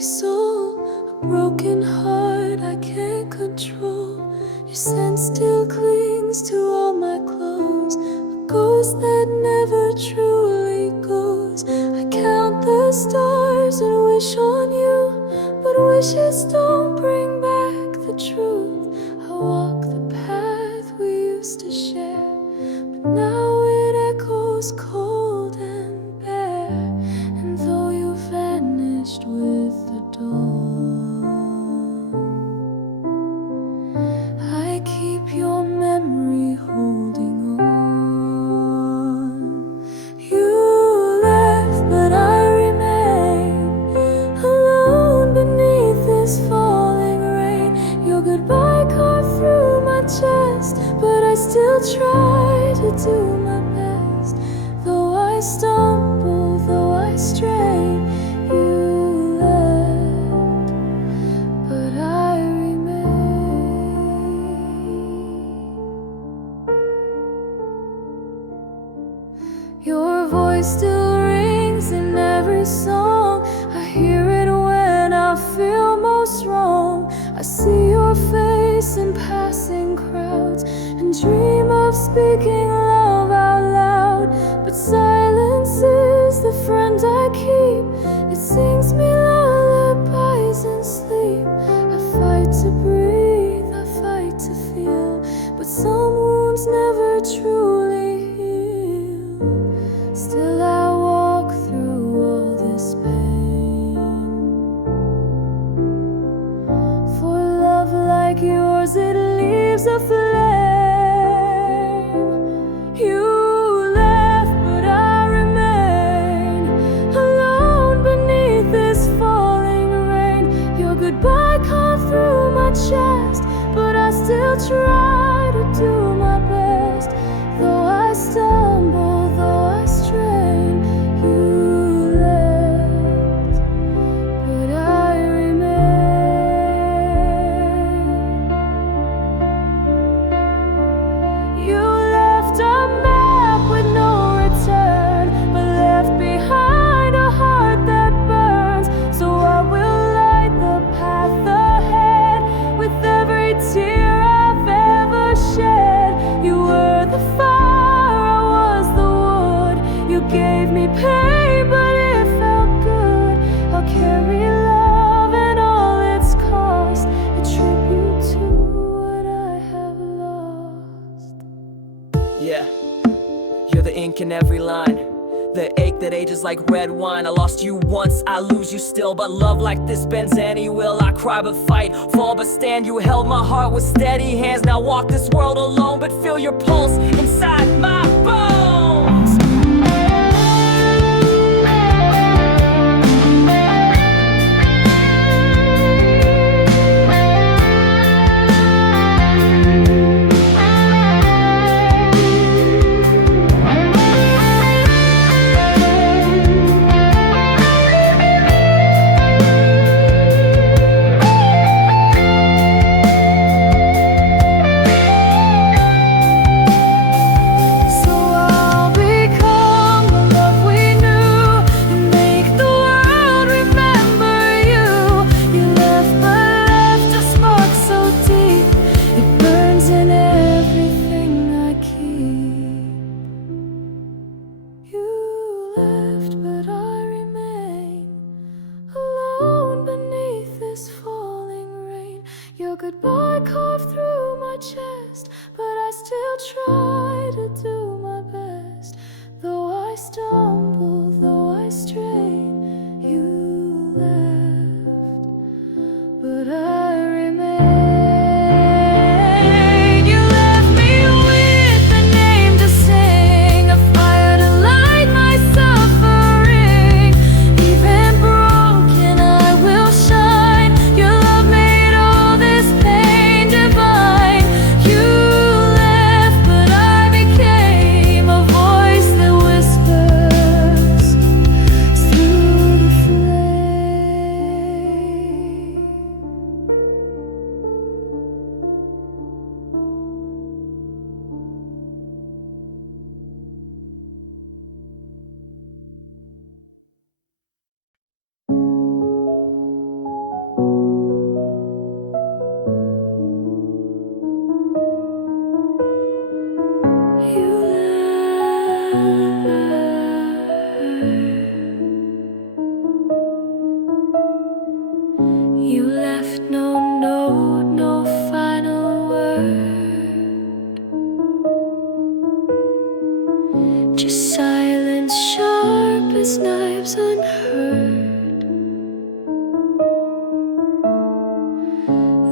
empty soul, a broken heart I can't control. Your scent still clings to all my clothes, a ghost that never truly goes. I count the stars and wish on you, but wishes don't bring back the truth. I walk the path we used to share, but now it echoes cold and bare. And though you vanished with the dawn, I keep your memory holding on. You left, but I remain alone beneath this falling rain. Your goodbye carved through my chest, but I still try to do my best. Though I stumble, though I stray, you left, but I remain. Your voice still rings in every song. I hear it when I feel most wrong. I see your face in passing crowds and dream of speaking love out loud. But silence is the friend I keep. It sings me lullabies in sleep. I fight to breathe, I fight to feel, but some wounds never truly heal. Still I walk through all this pain. For love like yours, it leaves a flame. You left, but I remain alone beneath this falling rain. Your goodbye carved through my chest, but I still try to do my best. Though I stumble, though I strain, you left, but I remain. You left a map with no return, but left behind a heart that burns. So I will light the path ahead with every tear I've ever shed. You were the fire, I was the wood. You gave me pain, but it felt good. I'll carry love and all its cost, a tribute to what I have lost. Yeah, you're the ink in every line, the ache that ages like red wine. I lost you once, I lose you still, but love like this bends any will. I cry but fight, fall but stand. You held my heart with steady hands. Now walk this world alone, but feel your pulse inside my bones.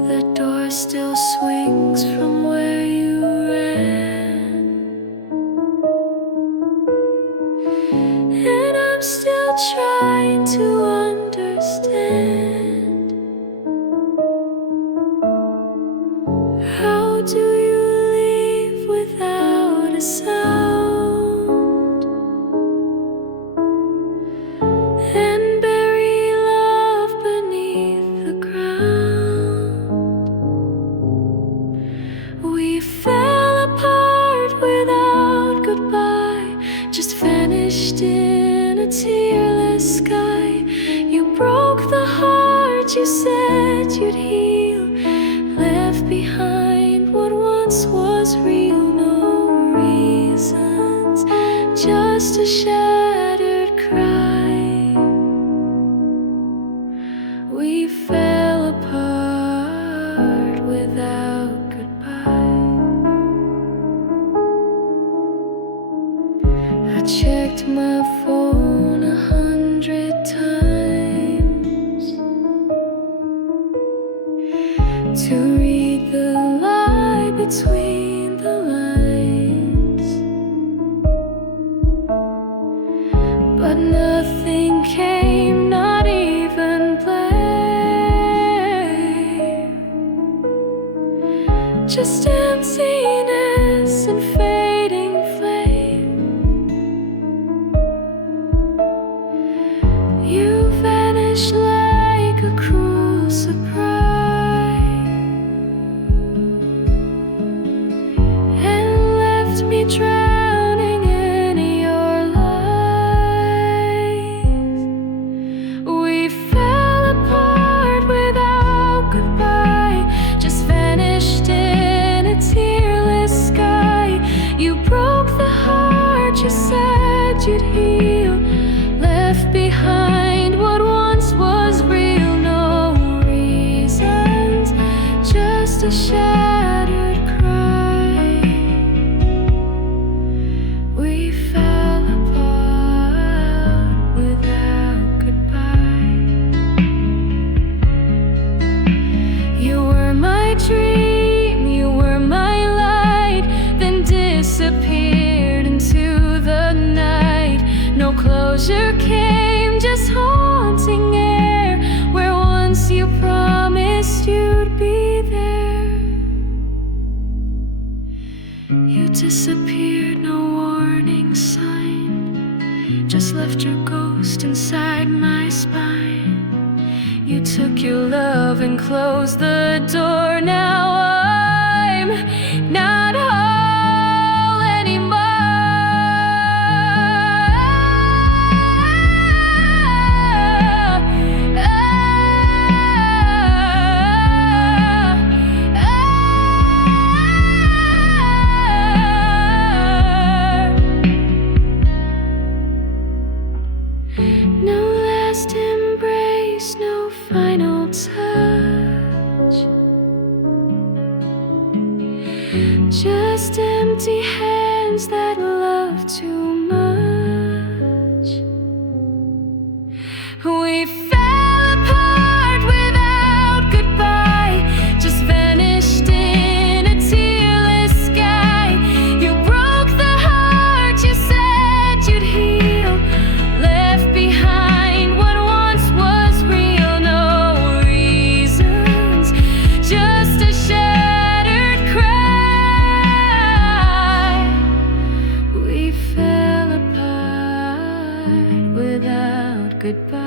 The door still swings from where you ran, and I'm still trying to understand. How do you leave without a sound and bury love beneath the ground? We fell apart without goodbye, just vanished in a tearless sky. You broke the heart you said you'd heal, left behind what once was real. No reasons, just a shattered cry. We fell apart without goodbye. I checked my phone 100 times to read the lie between the lines, but nothing came, not even blame, just emptiness and fading flame. You vanished like a cruel surprise, me drowning in your lies. We fell apart without goodbye, just vanished in a tearless sky. You broke the heart you said you'd heal, left behind what once was real. No reasons, just a shattered cry. We fell apart without goodbye. You were my dream, you were my light, then disappeared into the night. No closure came, just haunting air, where once you promised you'd be there. You disappeared, no warning sign, just left your ghost inside my spine. You took your love and closed the door. Now I'm not whole anymore. No last embrace, no final touch, just empty hands that love too much. We fell apart without goodbye, just vanished in a tearless sky. You broke the heart you said you'd heal, left behind what once was real. No reasons, just a shattered cry. We fell apart without goodbye.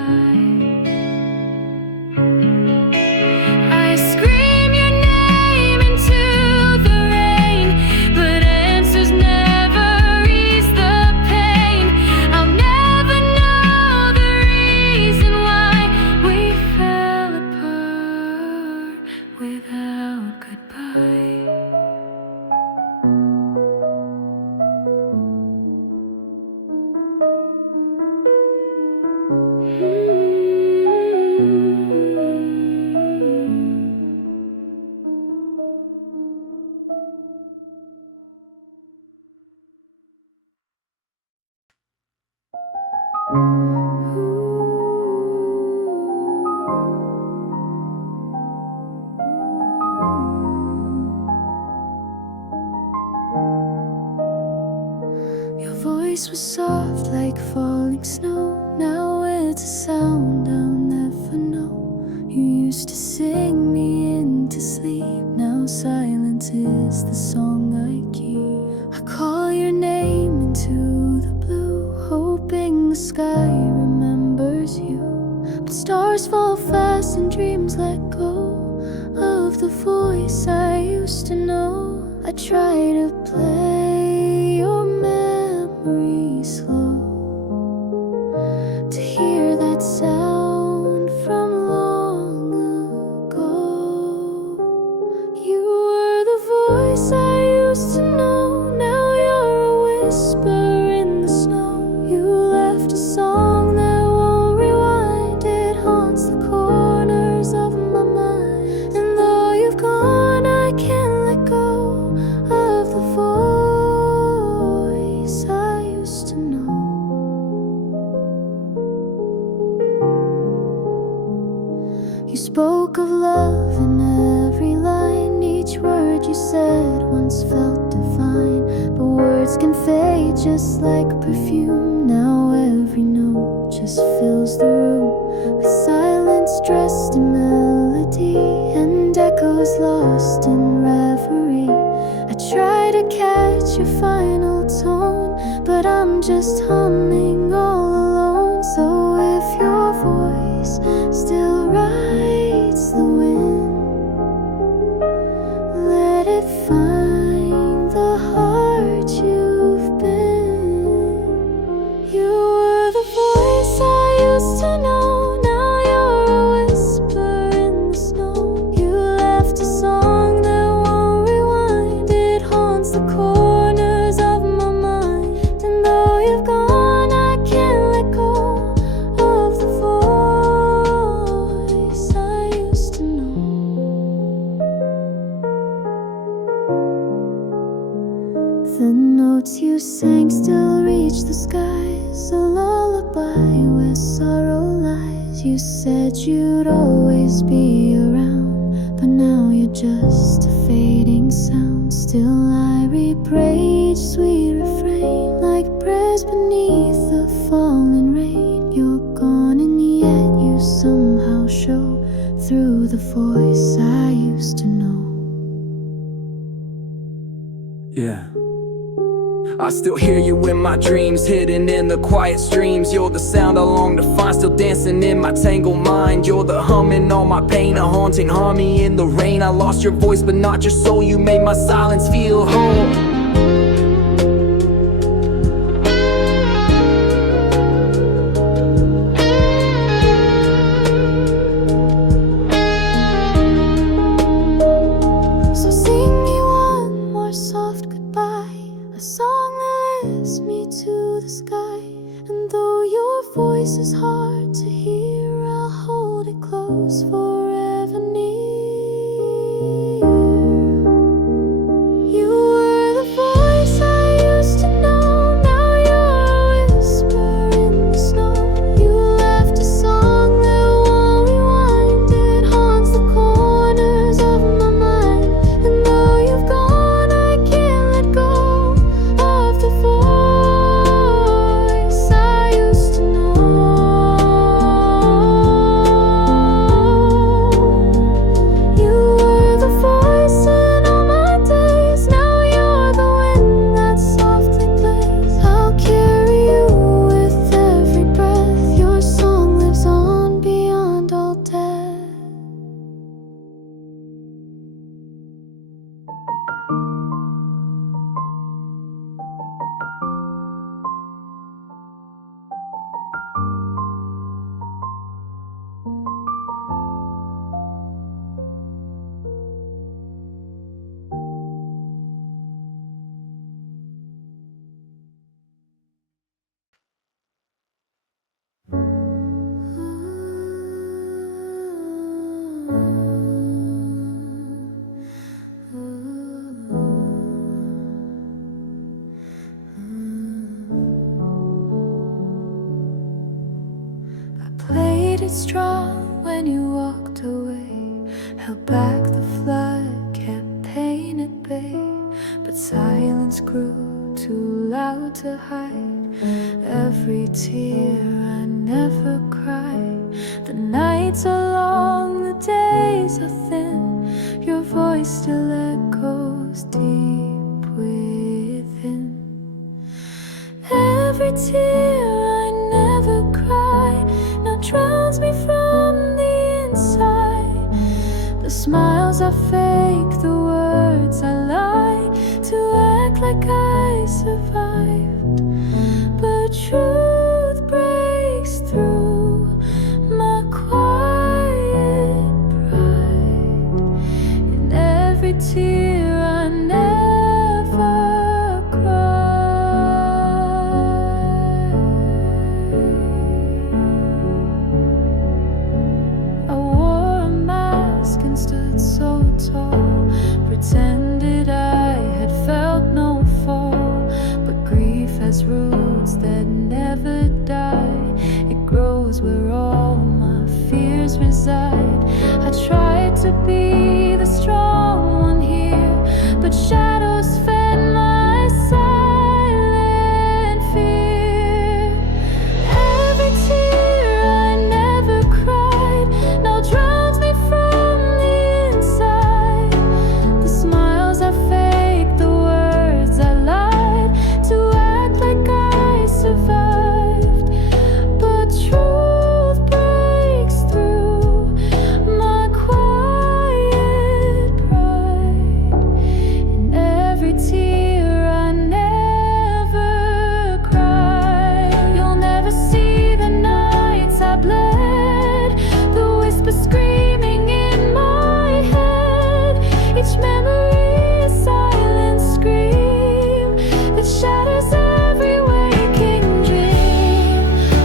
voice was soft like falling snow. Now it's a sound I'll never know. You used to sing me into sleep. Now silence is the song I keep. I call your name into the blue, hoping the sky remembers you. But stars fall fast and dreams let go of the voice I used to know. I try to play your memory slow, to hear that sound from long ago. You were the voice I used to know. Now you're a whisper in the snow. You left a song that won't rewind. It haunts the corners of my mind. And though you've gone, I can't let go of the voice I used to know. You spoke of love in every line. Each word you said once felt divine. But words can fade just like perfume. Now every note just fills the room with silence dressed in melody and echoes lost in reverie. I try to catch your final tone, but I'm just humming all alone. So if your voice still rides the wind, let it find the heart you've been. You were the voice I used to know. Now you're a whisper in the snow. You left a song that won't rewind. It haunts the corners of my mind. And though you've gone, I can't let go of the voice I used to know. The notes you sang still reach the skies, a lullaby where sorrow lies. You said you'd always be around, but now you're just a fading sound. Still I replay each sweet refrain, like prayers beneath the falling rain. You're gone and yet you somehow show through the voice I used to know. Yeah, I still hear you in my dreams, hidden in the quiet streams. You're the sound I long to find, still dancing in my tangled mind. You're the humming on my pain, a haunting harmony in the rain. I lost your voice but not your soul. You made my silence feel whole. So sing me one more soft goodbye, a song that lifts me to the sky. And though your voice is hard to hear, I'll hold it close, forever near. You were the voice I used to know. Now you're a whisper in the snow. You left a song that won't rewind. It haunts the corners of my mind. And though you've gone, I can't let go of the voice I used to know. You were the voice in all my days. Now you're the wind that softly plays. I'll carry you with every breath. Your song lives on beyond all death. Played it strong when you walked away, held back the flood, kept pain at bay. But silence grew too loud to hide. every tear I never cry. The nights are long, the days are thin, your voice still echoes deep within. Every tear I never cry now drowns me from the inside. The smiles I fake, the words I lie to act like I survived. But truth breaks through my quiet pride. In every tear I never cry. I wore a mask and stood so tall, pretended I had felt no fall. But grief has roots that never die. It grows where all my fears reside. I tried to be the strong one here, but shadows fed my silent fear. Every tear I never cried now drowns me from the inside. The smiles I fake, the words I lied to act like I survived. But truth breaks through my quiet pride. In every tear I never cry. You'll never see the nights I bled, the whisper screaming in my head. Each memory a silent scream that shatters every waking dream.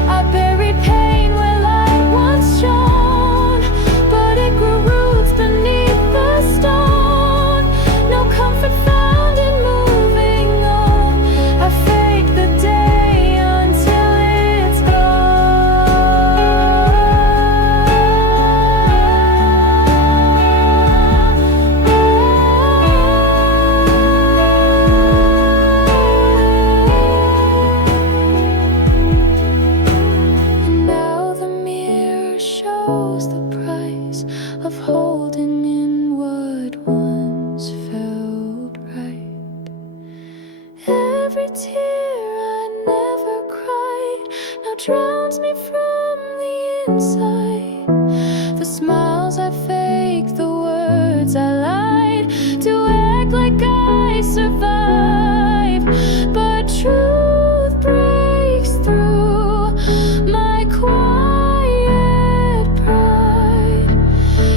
I buried pain where light once shone, but it grew roots beneath the stone. No comfort found in moving on. I fake the day until it's And now the mirror shows the price of holding in what once felt right. Every tear I never cried now drowns me from the inside. The smiles I fake, the words I lied to act like I survived. But truth breaks through my quiet pride.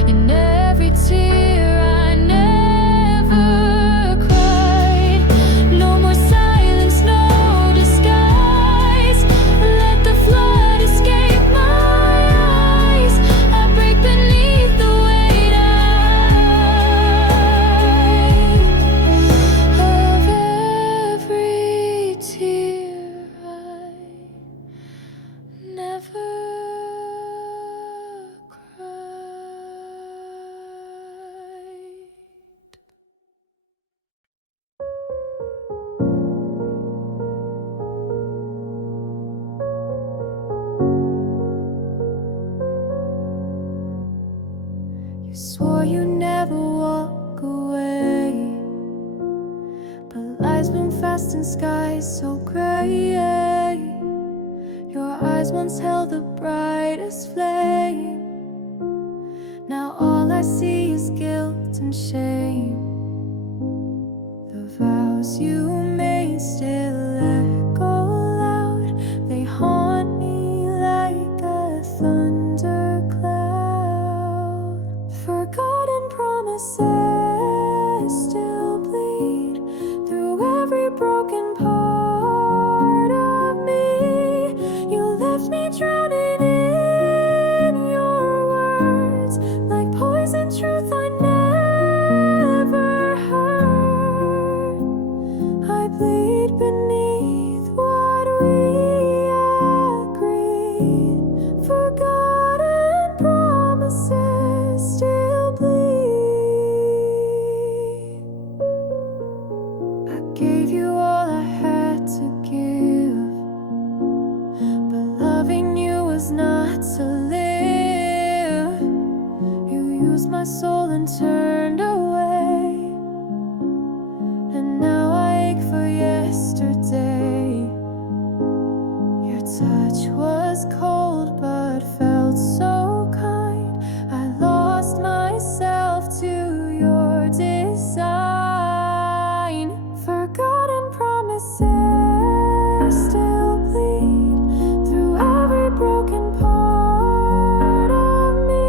In every tear I never cried. No more silence, no disguise. Let the flood escape my eyes. I break beneath the weight of every tear I never cried. You swore you never walk away, but lies bloom fast in skies so gray. Your eyes once held the brightest flame. Now all I see is guilt and shame. The vows you made still echo loud. They haunt me like a thundercloud. Forgotten promises still bleed through every broken part of me. You left me drowning in your words, like poison truth I never heard. I bleed beneath what we agreed. Forgotten promises still bleed. used my soul and turned away, and now I ache for yesterday. Your touch was cold but felt so kind. I lost myself to your design. Forgotten promises still bleed through every broken part of me.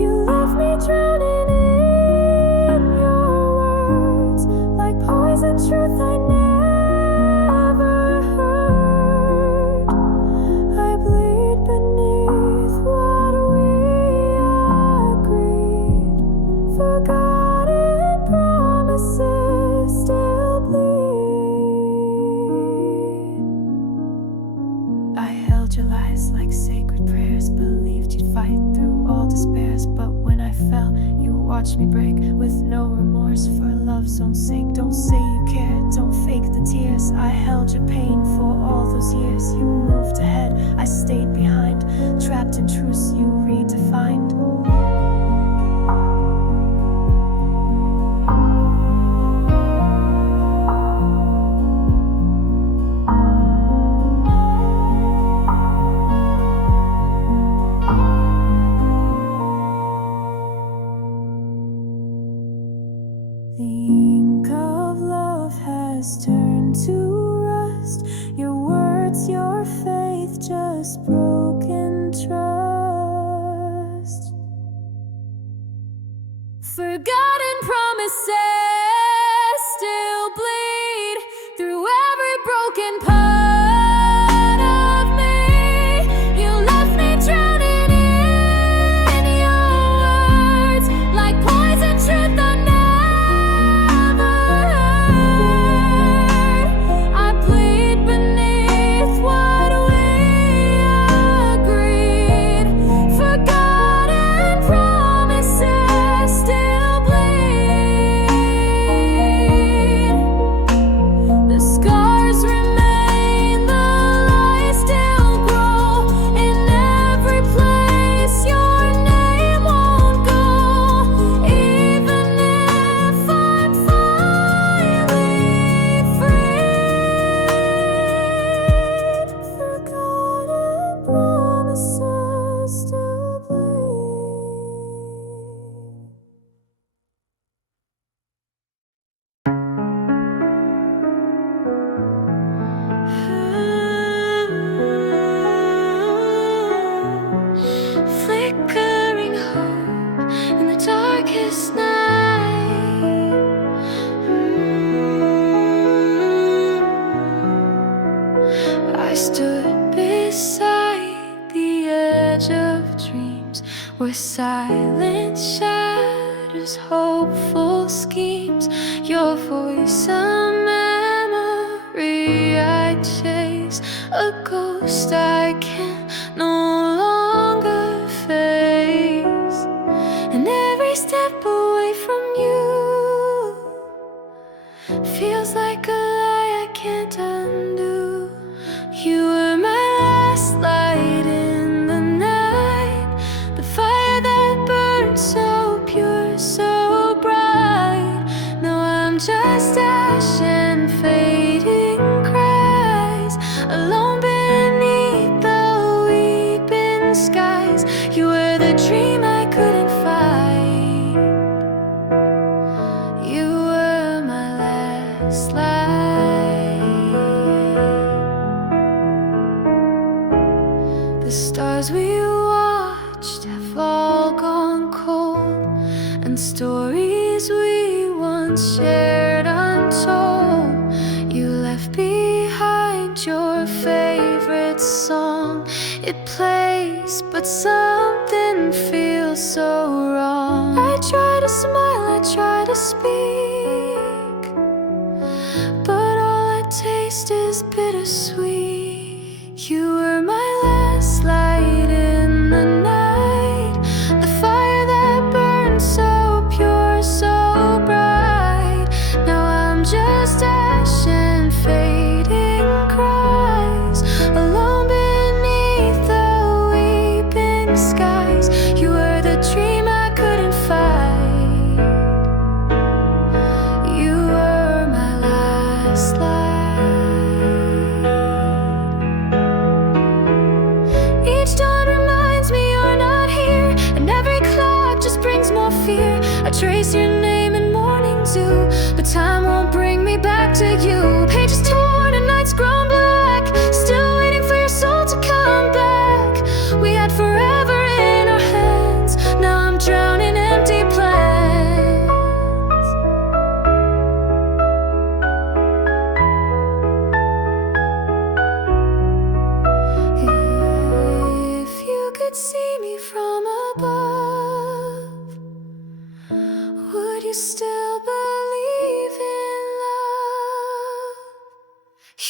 You left me drowning in your words, like poison truth I never heard. I bleed beneath what we agreed. Forgotten promises still bleed. I held your lies like sacred prayers, believed you'd fight through all despairs. But when I fell, you watched me break with no remorse. For love's own sake, don't say you care, don't fake the tears. I held your pain for all those years. You moved ahead, I stayed behind, trapped in truths you redefined. The ink of love has turned to rust. Your words, your faith, just broken trust. Forgotten promises still bleed through every broken part of me. You left me drowning in your words, like poison truth I never heard. I bleed beneath what we agreed. Forgotten promises still bleed. The scars remain, the lies still grow. In every place your name won't go. Even if I'm finally freed, forgotten promises still bleed. Flickering hope in the darkest night. I stood beside the edge of dreams, where silence shatters hopeful schemes. Your voice, a memory I chase, a ghost I can no longer face. And every step away from you feels like a lie I can't undo. You were my last light in the night, the fire that burned so pure, so bright. Now I'm just ash and fading cries, alone beneath the weeping skies. You were the dream I couldn't fight. You were my last light. The stars we watched have all gone cold, and stories we once shared untold. You left behind your favorite song. It plays, but something feels so wrong. I try to smile, I try to speak, but all I taste is bittersweet. You were my last light in the night, the fire that burned so pure, so bright. Now I'm just ash and fading cries, alone beneath the weeping skies. You were the dream I couldn't I trace your name in morning dew, but time won't bring me back to you. Pages torn and nights grown black, still waiting for your soul to come back. We had forever in our hands, now I'm drowning in empty plans. If you could see me from above, would you still believe in love?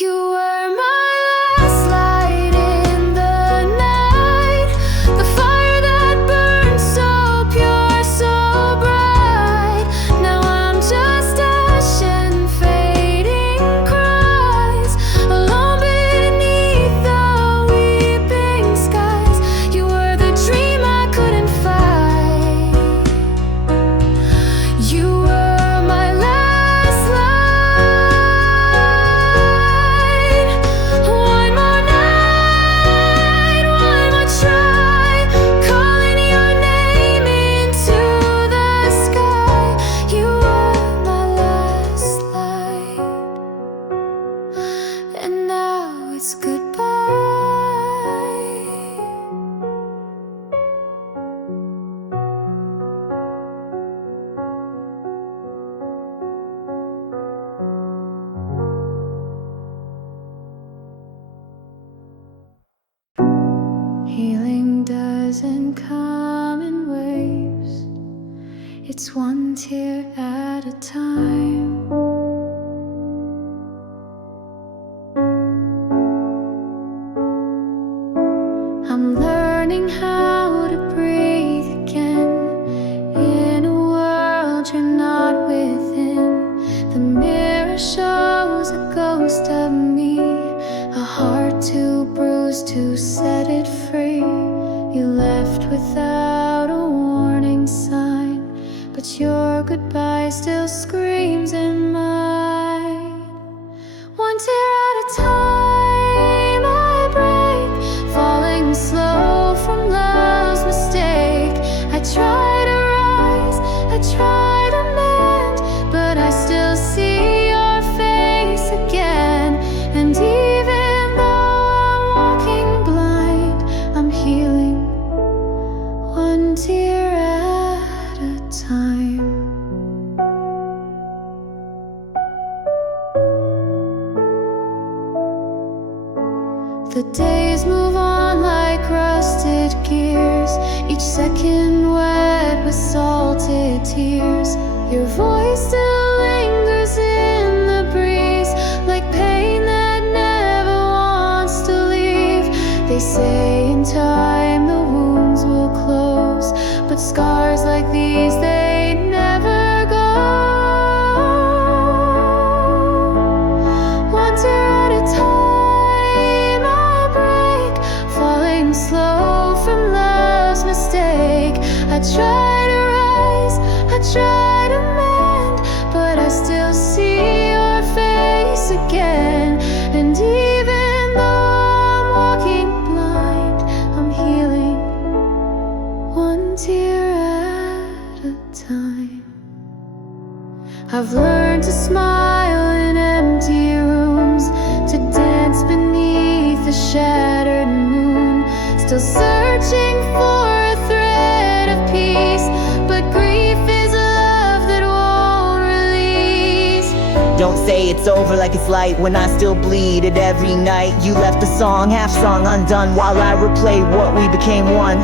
You were my last light in the night, the fire that burned so pure, so bright. Now I'm just ash and fading cries, alone beneath the weeping skies. You were the dream I couldn't fight. You were my last light. One more night, one more try, calling your name into the sky. You were my last light, and now it's goodbye. Healing doesn't come in waves, it's one tear at a time. I'm learning how to breathe again in a world you're not within. The mirror shows a ghost of me, a heart too bruised to set it free. You left without a warning sign, but your goodbye still screams in mine. One tear at a time I break, falling slow from love's mistake. I try to rise, I try to mend, but I still see your face again. And even though I'm walking blind, I'm healing one tear at a time. The days move on like rusted gears, each second wet with salted tears. Your voice still lingers in the breeze, like pain that never wants to leave. They say in time the wounds will close, but scars like these, they never go. One tear at a time I break, falling slow from love's mistake. I try to rise, I try to mend, but I still see your face again. And even though I'm walking blind, I'm healing one tear at a time. I've learned to smile in empty rooms, to dance beneath the shattered moon, still searching for a thread of peace, but grief is a love that won't release. Don't say it's over like it's light when I still bleed it every night. You left the song half sung undone while I replay what we became one.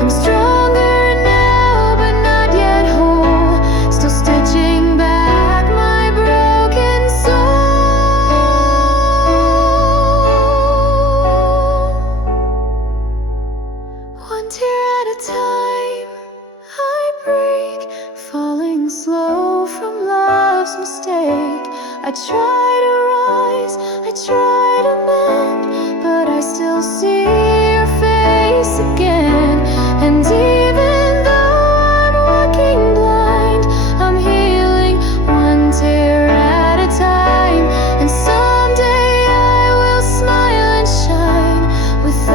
I'm stronger now, but not yet whole, still stitching back my broken soul. One tear at a time I break, falling slow from love's mistake. I try to rise, I try to mend, but I still see your face again. And even though I'm walking blind, I'm healing one tear at a time. And someday I will smile and shine with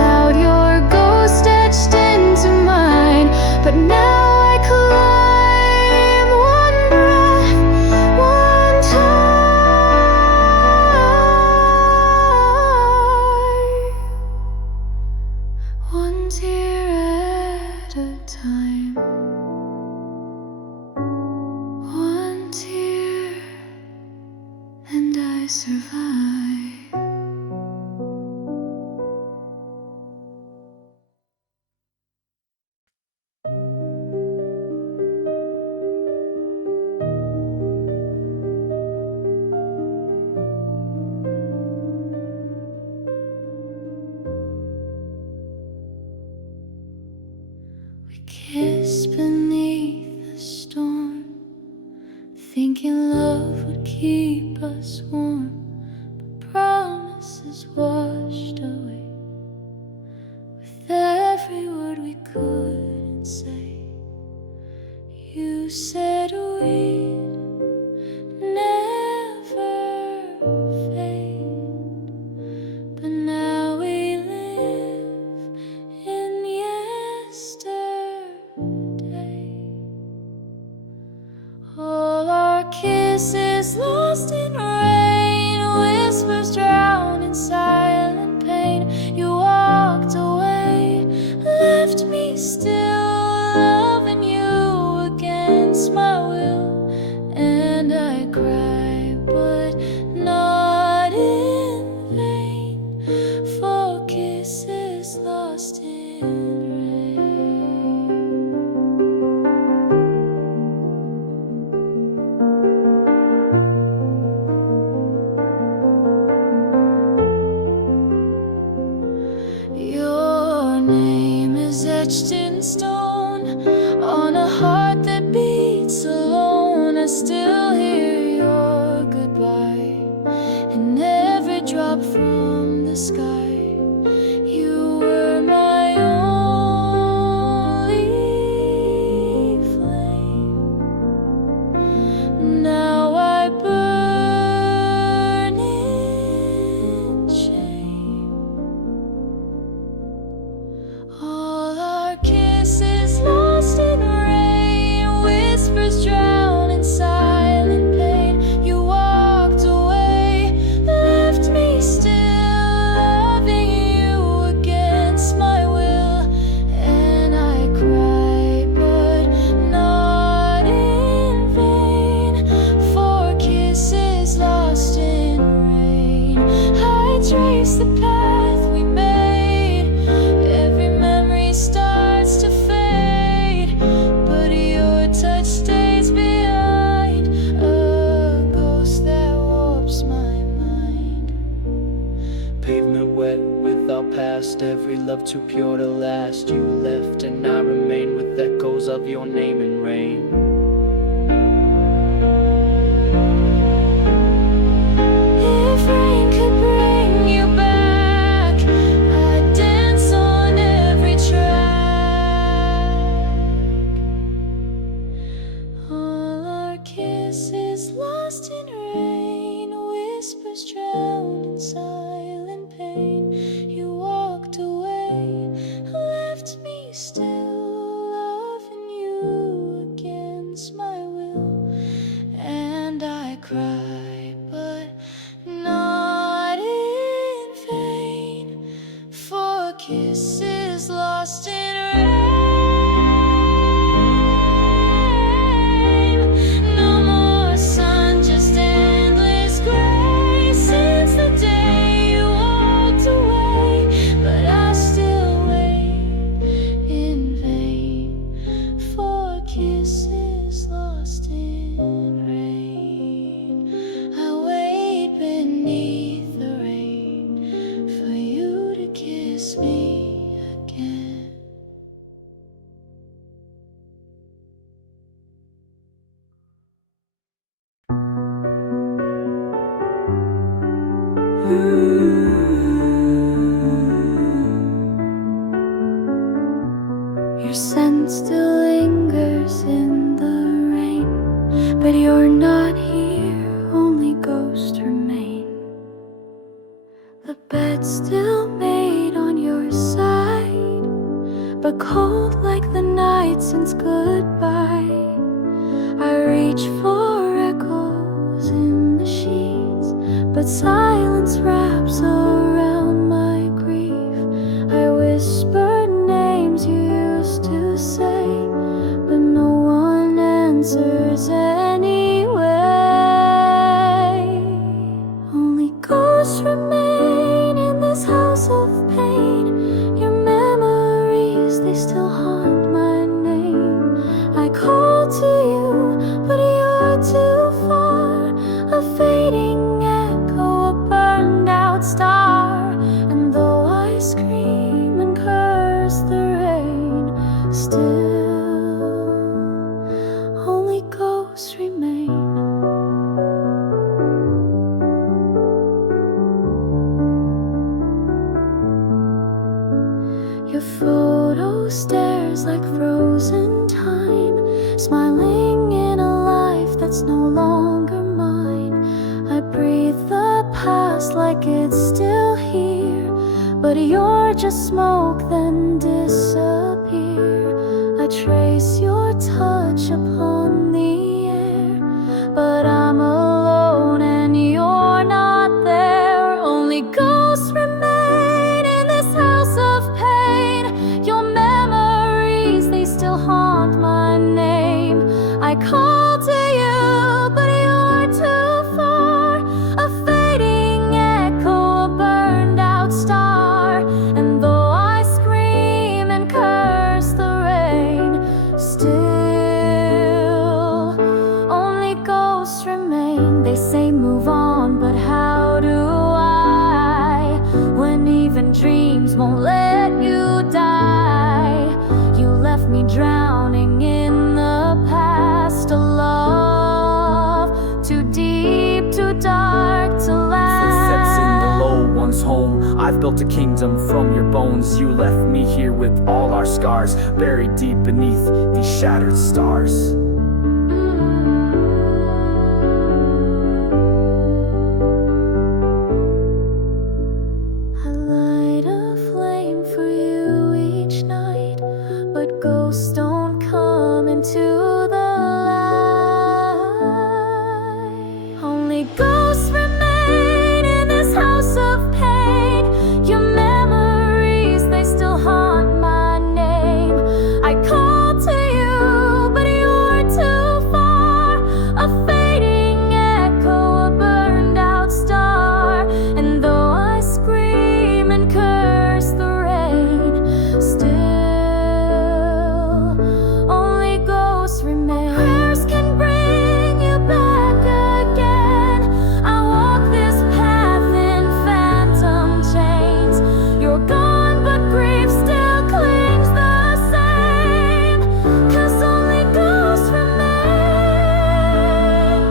us warm, but promises washed away with every word we couldn't say. You said we'd never fade, but now we live in yesterday. All our kisses lost in rain, whispers drowned in silent pain. You walked away, left me still loving you against my will, and I cry, but not in vain, for kisses lost in rain. Your name is etched in stone on a heart that beats alone. I still hear your goodbye in every drop from the sky. You were my only flame. Now I burn in shame. All our kisses lost in rain, whispers drown in silent pain. You walked away, left me still loving you against my will, and I cry, but not in vain, for kisses lost in rain. I trace the path we made, every memory starts to fade, but your touch stays behind, a ghost that warps my mind. Pavement wet with our past, every love too pure to last. You left and I remain with echoes of your name in rain. If rain could bring you back, I'd dance on every track. All our kisses lost in rain, whispers drowned in silent pain. You walked away, left me still loving you against my will, and I cry, but not in vain, for kisses lost in rain. No more sun, just endless gray, since the day you walked away, but I still wait in vain, for kisses lost in rain. I wait beneath the rain for you to kiss me again. Your scent still lingers in the rain, but you're not here, only ghosts remain. The bed's still made on your side, but cold like the night since goodbye. I reach for echoes in the sheets, but silence wraps around my grief. I whisper names you used to say, but no one answers anyway. Only ghosts remain in this house of pain. Your memories, they still haunt my name. I call to you, but you're too far, a fading echo, a burned out star. Your photo stares like frozen time, smiling in a life that's no longer mine. I breathe the past like it's still here, but you're just smoke then disappear. I trace your touch upon the air, but I'm alone and you're not there. Only ghosts remain in this house of pain. Your memories, they still haunt my name. I call to you, but you're too far. A fading echo, a burned out star. And though I scream and curse the rain, still only ghosts remain. They say move on, but how do I, when even dreams won't let you die? You left me drowning in the past, a love too deep, too dark to Footsteps in the last. low one's home. I've built a kingdom from your bones. You left me here with all our scars, buried deep beneath these shattered stars. I light a flame for you each night, but ghosts don't come into the light. Only ghosts remain in this house of pain. Your memories, they still haunt my name. I call to you, but you're too far. A fading echo, a burned out star. And though I scream and curse the rain, still only ghosts remain. Prayers can bring you back again. I walk this path in phantom chains. You're gone, but grief still clings the same. 'Cause only ghosts remain.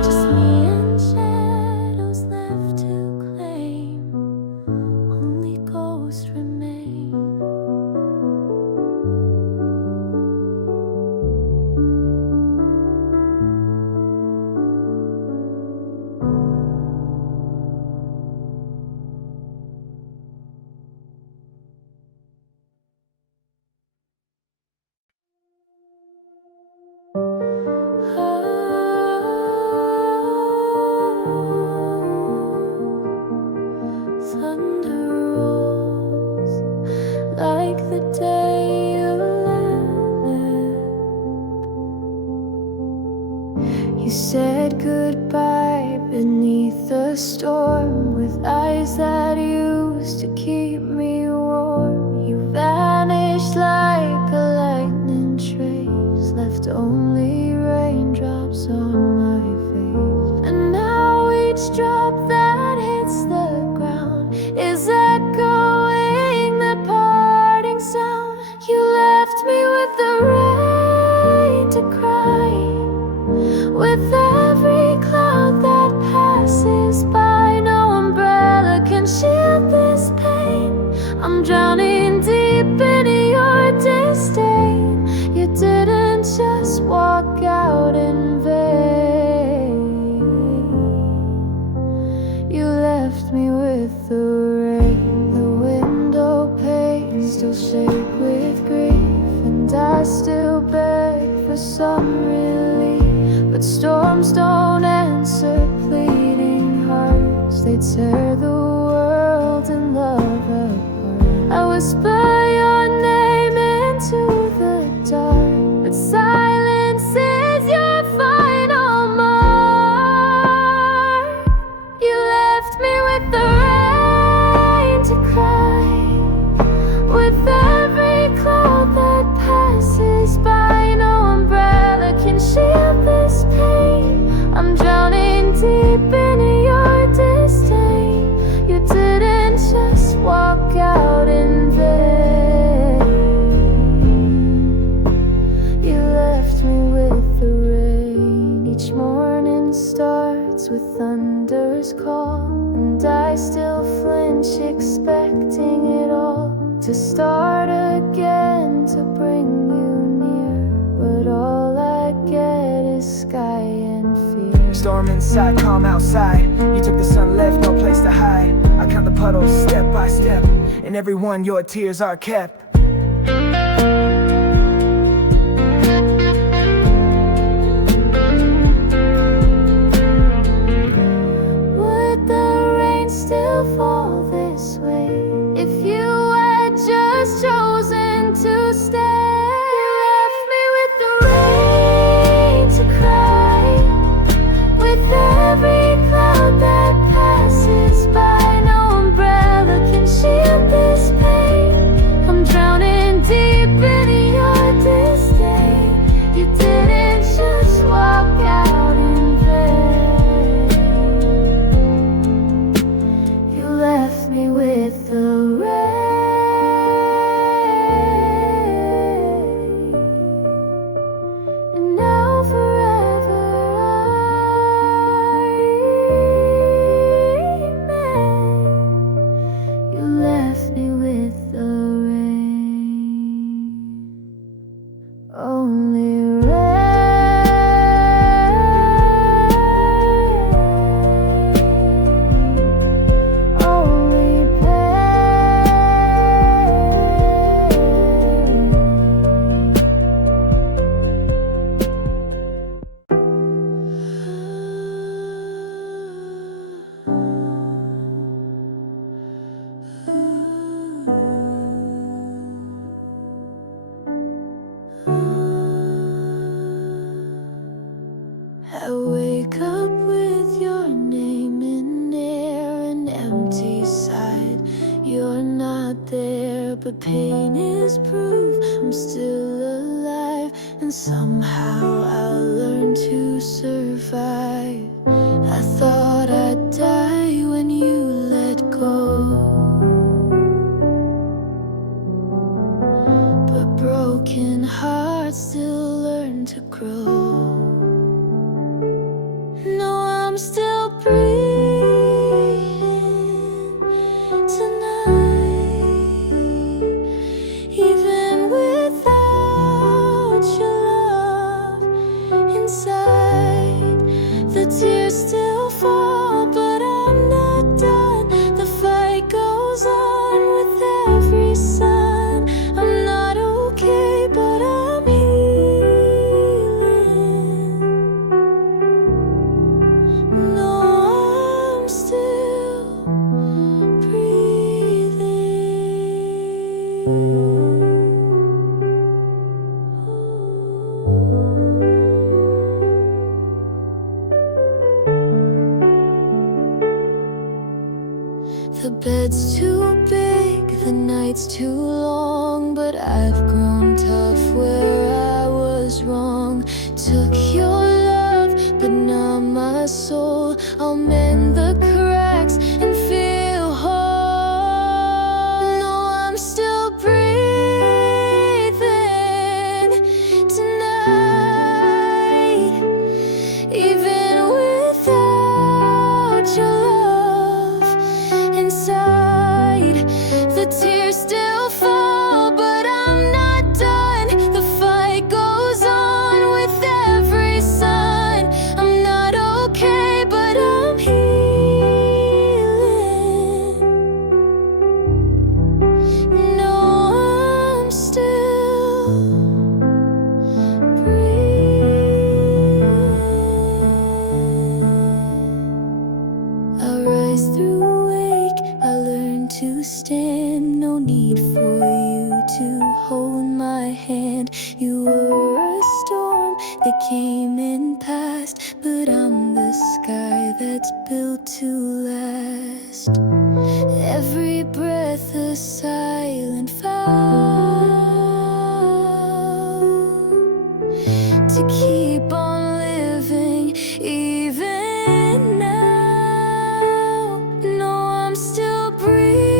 Just me and shadows left to claim. Only ghosts remain. Thunder rolls like the day you left. You said goodbye beneath the storm, with eyes that used to keep me warm. You vanished like a lightning trace, left only raindrops on my face. And now each drop that hits the ground is echoing the parting sound. You left me with the rain to cry, with every cloud that passes by. No umbrella can shield this pain. I'm drowning deep in your disdain. You didn't just walk out in vain. You left me with the rain. The window panes still shake with grief, and I still beg for some relief. But storms don't answer pleading hearts. They tear the world and love apart. I whisper your name into the dark, but silence is your final mark. You left me with the rain to cry, with every cloud that passes by. No umbrella can shield this pain. I'm drowning deep in your disdain. You didn't just walk out in vain. You left me with the rain. Each morning starts with thunder's call, and I still flinch expecting it all. to start again, to bring you near. But all I get is sky and fear. Storm inside, calm outside. You took the sun, left no place to hide. I count the puddles step by step. In every one your tears are kept. Would the rain still fall this way if you had just chosen to stay? You left me with the rain to cry, with every cloud that passes by. No umbrella can shield this pain. I'm drowning deep in your disdain. You didn't just walk out in vain. You left me with the rain. And now forever I remain. You left me with the rain. Only rain. Only I wake up with your name in air, an empty side. You're not there, but pain is proof I'm still alive. And somehow I'll learn to survive. I thought I'd die when you let go, but broken hearts still learn to grow. No, I'm still breathing tonight, even without your love inside. The tears still fall, but I'm not done. The fight goes on with every sun. I'm not okay, but I'm healing. No, I'm still breathing. The bed's too big, the night's too long, but I've grown tough where I was wrong. Took your love, but not my soul. I'll mend the cracks and feel whole. No, I'm still breathing tonight, even without your love inside. The tears still fall, but I'm not done. The fight goes on with every sun. I'm not okay, but I'm healing. No, I'm still breathing. I rise through wake, I learn to stand. No need for you to hold my hand. You were a storm that came and passed, but I'm the sky that's built to last. Every breath a silent vow to keep on living even now. No, I'm still breathing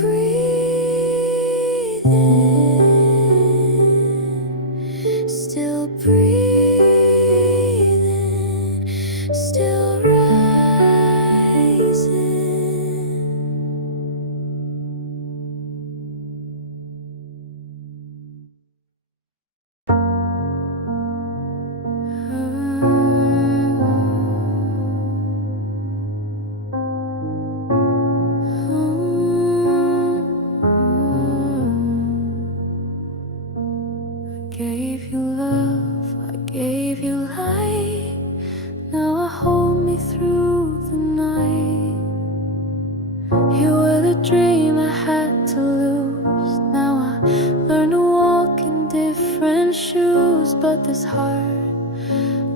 Breathe in, still breathing, still rising. Gave you love, I gave you light. Now I hold me through the night. You were the dream I had to lose. Now I learn to walk in different shoes. But this heart,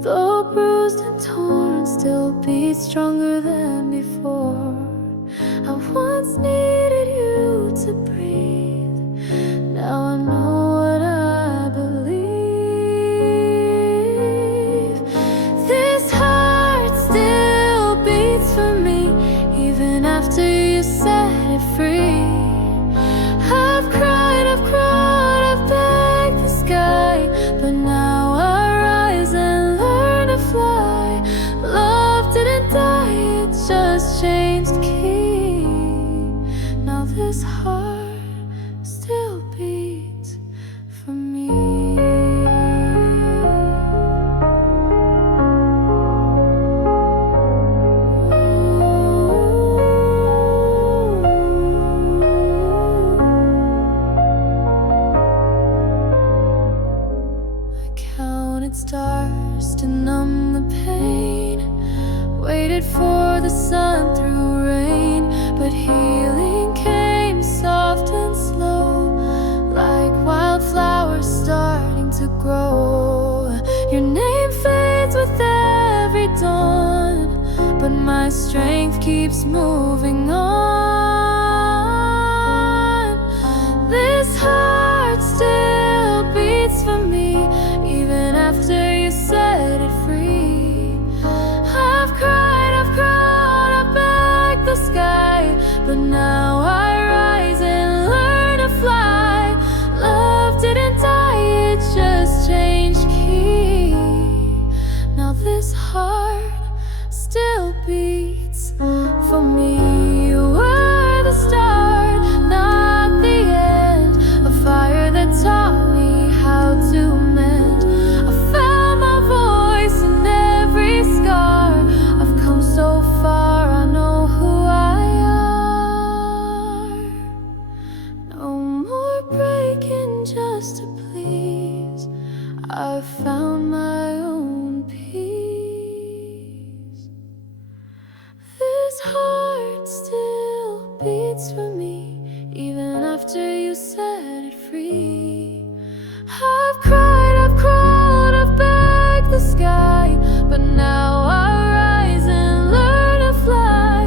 though bruised and torn, still beats stronger than before. I once needed you to breathe. Now I know what I believe. This heart still beats for me, even after you set it free. I've cried, I've crawled, I've begged the sky, but now I rise and learn to fly. Love didn't die, it just changed key. Now this heart still beats for me. I counted stars to numb the pain, waited for the sun through rain, but healing came soft and slow, like wildflowers starting to grow. Your name fades with every dawn, but my strength keeps moving on. This heart still beats for me, even after you set it free. I've cried, I've crawled, I've begged the sky, but now I rise and learn to fly. Love didn't die, it just changed key. Now this heart still beats for me. You were the start, not the end, a fire that taught me how to mend. I found my voice in every scar. I've come so far, I know who I are. No more breaking just to please. I've found my own peace. This heart still beats for me, even after you set it free. I've cried, I've crawled, I've begged the sky, but now I rise and learn to fly.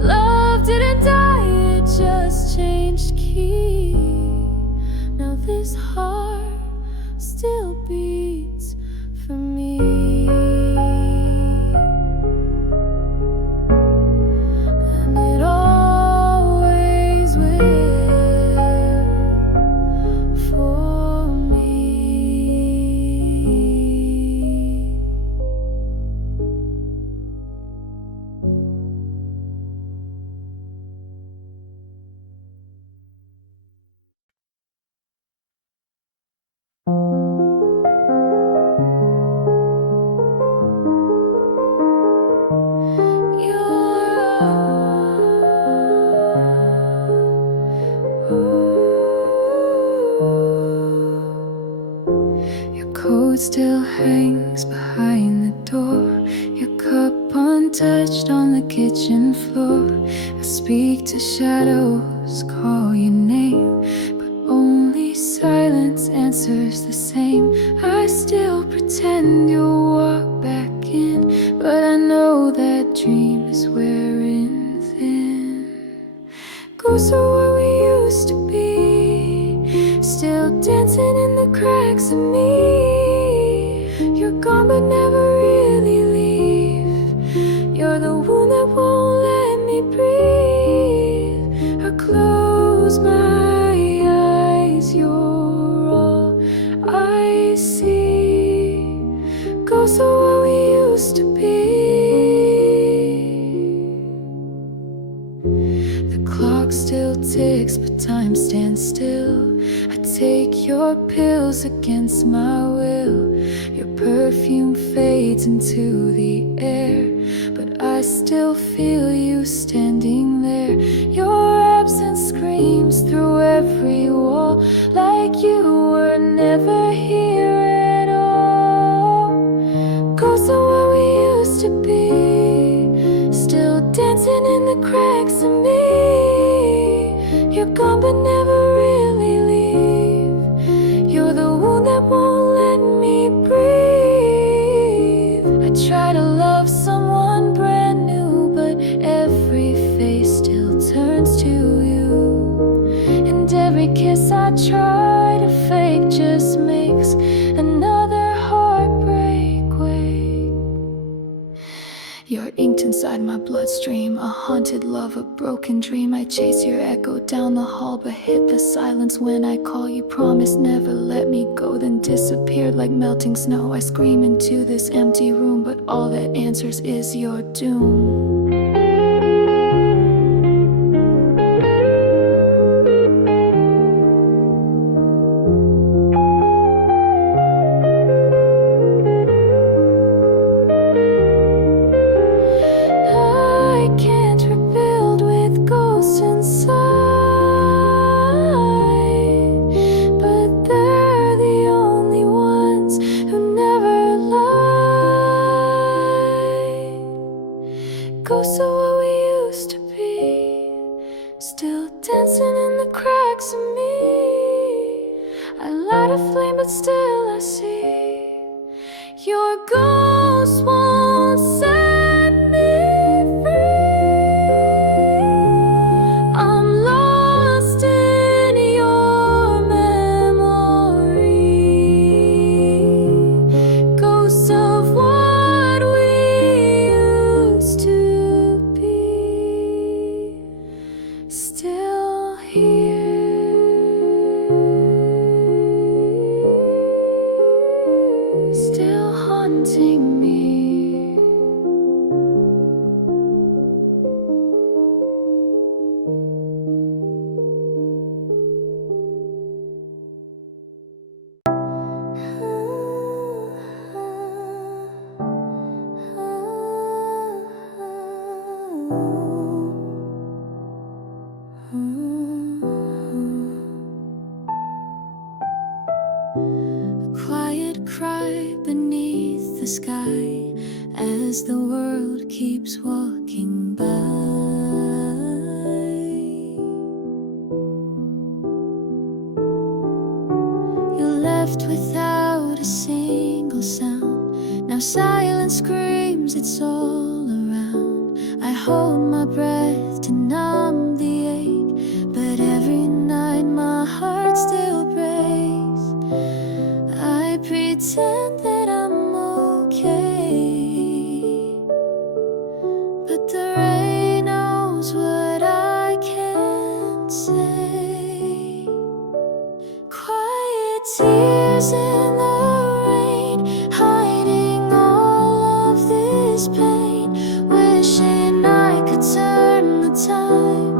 Love didn't die, it just changed key. Now this heart still beats for me. And it always will for me. Your coat still hangs behind the door, your cup untouched on the kitchen floor. I speak to shadows, call your name, but only silence answers the same. I still pretend you'll walk back in, but I know that dream is wearing thin. Ghosts are where we used to be, still dancing in the cracks of me. You're gone but never really leave. You're the wound that won't let me breathe. clock still ticks, but time stands still. I take your pills against my will. Your perfume fades into the air, but I still feel you standing there. Your absence screams through every wall, like you were never here at all. Ghosts of what we used to be, still dancing in the cracks of me. You're gone but never really leave. You're the wound that won't let me breathe. I try to love someone brand new, but every face still turns to you. And every kiss I try to fake just makes another heartbreak wake. You're inked inside my bloodstream, a haunted love, a broken dream. I chase your echo down the hall, but hit the silence when I call. You promised never let me go, then disappeared like melting snow. I scream into this empty room, but all that answers is your doom. I can't rebuild with ghosts inside, but they're the only ones who never lied. Ghosts of what we used to be, still dancing in the cracks of me. I light a flame, but still I see your ghost won't set me free. I'm lost in your memory. Ghosts of what we used to be, still here, still haunting me. Quiet cry beneath the sky as the world keeps walking by. You're left without a single sound. Now silence screams, it's all around. I hold my breath to numb the ache, but every night my heart still breaks. I pretend that I'm okay, but the rain knows what I can't say. Quiet tears in the rain, hiding all of this pain, wishing I could turn the time.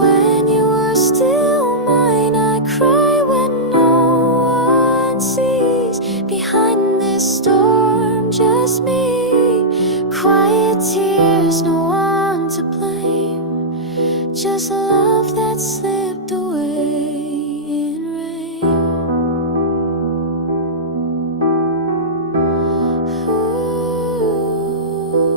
When you were still mine, I cry when no one sees. Behind this storm, just me. Quiet tears, no one to blame, just love that slipped away in rain.